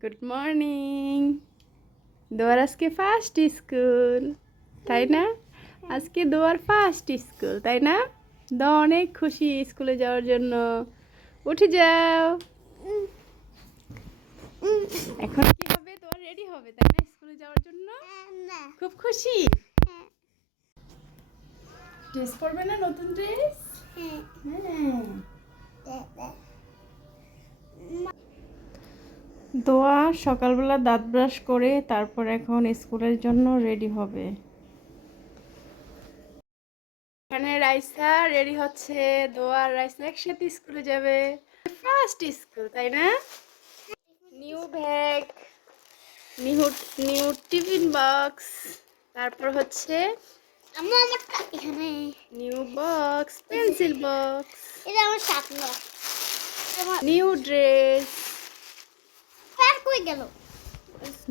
Good morning দোয়ার আজকে first school তাই না? আজকে দোয়ার ফার্স্ট স্কুল তাই না? দ অনেক খুশি স্কুলে যাওয়ার জন্য। উঠে যাও। এখন কি হবে? তোমার রেডি হবে তাই না? স্কুলে যাওয়ার জন্য? খুব খুশি? ড্রেস পরবে না নতুন ড্রেস হ্যাঁ। দোয়া সকালবেলা দাঁত ব্রাশ করে তারপর এখন স্কুলের জন্য রেডি হবে। এখানে রাইসা রেডি হচ্ছে দোয়া আর রাইসা একসাথে স্কুলে যাবে। ফার্স্ট স্কুল তাই না? New bag new new tiffin box তারপর হচ্ছে এখানে। New box pencil box. এটা আমার স্বপ্ন নিউ ড্রেস। প্যার কই গেল?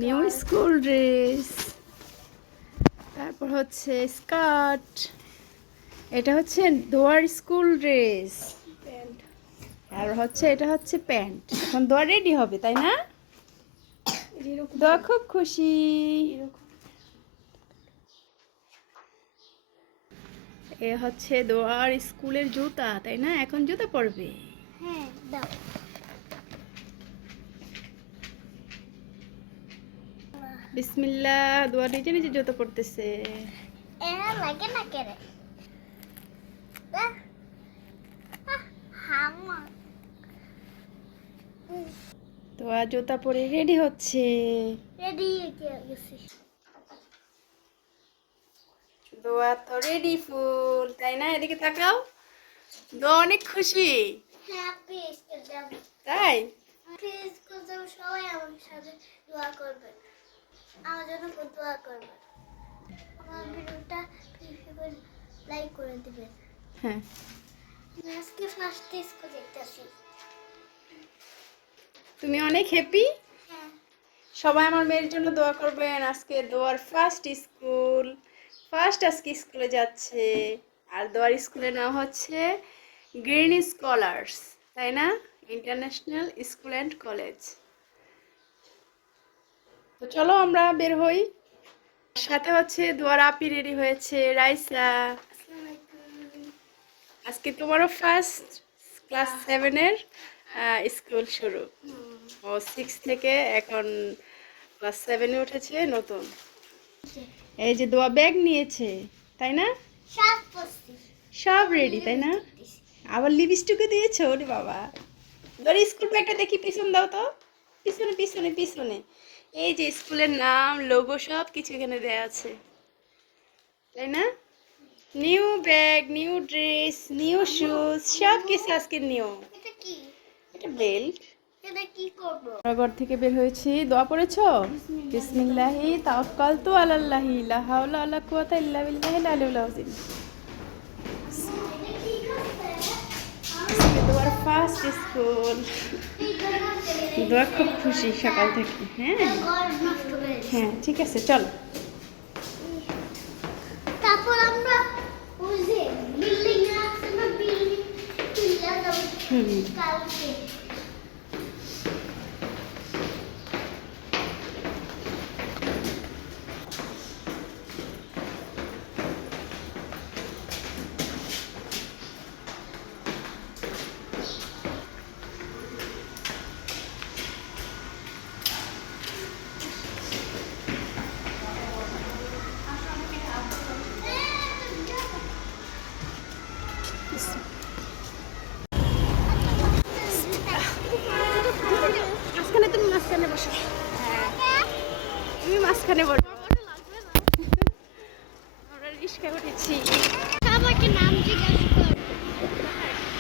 নিউ স্কুল ড্রেস তারপর হচ্ছে স্কার্ট এটা হচ্ছে দোয়ার স্কুল ড্রেস আর হচ্ছে এটা হচ্ছে প্যান্ট এখন দোয়া রেডি হবে তাই না? দোয়া খুব খুশি। এ হচ্ছে দোয়ার স্কুলের জুতা তাই না? এখন জুতা পরবে? হ্যাঁ দাও। বিসমিল্লা দোয়া নিজে নিজে জুতো পরতেছে। এরা লাগে না কেরে জুতা পরে রেডি হচ্ছে। রেডি দোয়া তো রেডি ফুল তাই না? এদিকে তাকাও। দোয়া অনেক খুশি। যাব তাই? স্কুল যাব সবাই আমার সাথে দোয়া করবে আমার জন্য খুব দোয়া করবে আমার ভিডিওটা লাইক করে দিবে হ্যাঁ। আজকে ফার্স্ট স্কুল দেখতেছি তুমি অনেক হ্যাপি হ্যাঁ। সবাই আমার মেয়ের জন্য দোয়া করবেন। আজকে দোয়ার ফার্স্ট স্কুল ফার্স্ট আজকে স্কুলে যাচ্ছে। আর দোয়ার স্কুলের নাম হচ্ছে গ্রিন স্কলার্স তাই না? ইন্টারন্যাশনাল স্কুল অ্যান্ড কলেজ তো চলো আমরা বের হই। সাথে হচ্ছে দোয়ার আপি রেডি হয়েছে। রাইসা আজকে তোমারও ফার্স্ট ক্লাস সেভেনের স্কুল শুরু। ও সিক্স থেকে এখন ক্লাস সেভেনে উঠেছে নতুন। এই যে দোয়া ব্যাগ নিয়েছে তাই না? সব রেডি তাই না? আবার লিপস্টিকও দিয়েছে ওরে বাবা। ধর স্কুল ব্যাগটা দেখি পিছন দাও তো। পিছনে পিছনে পিছনে। এই যে স্কুলের নাম লোগো সব কিছু এখানে দেয়া আছে। তাই না? New bag new dress new shoes সব কিছু আজকে নিউ এটা কি? এটা বেল্ট ঘর থেকে বের হয়েছি। দোয়া পড়েছো? বিসমিল্লাহি তাওয়াক্কালতু আলাল্লাহি লা হাওলা ওয়ালা কুওয়াতা ইল্লা বিল্লাহিল আলিয়্যিল আযীম দোয়ার ফার্স্ট স্কুল দোয়া খুব খুশি সকাল থেকে হ্যাঁ। হ্যাঁ ঠিক আছে চল। তারপর আমরা বিল্ডিং আছে না বিল্ডিং কালকে। তুমি মাঝখানে আমরা উঠেছি সবাইকে নাম জিজ্ঞাসা কর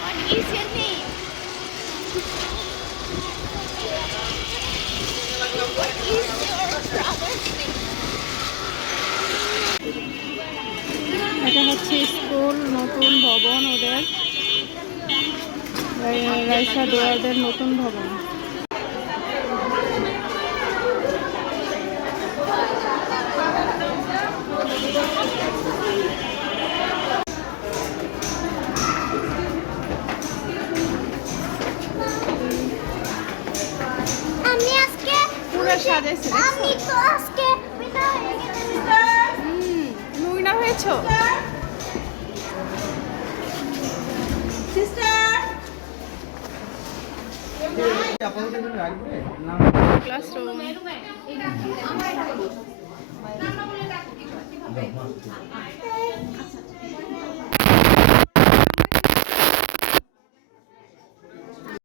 What is your name? What is your brother's name? এটা হচ্ছে স্কুল নতুন ভবন ওদের রাইসা দোয়ারদের নতুন ভবন আমি আজকে সাজাইছে আমি তো আজকে বিনা হয়ে গেছে। হুম তুমি উইনার হয়েছো? ক্লাসরুম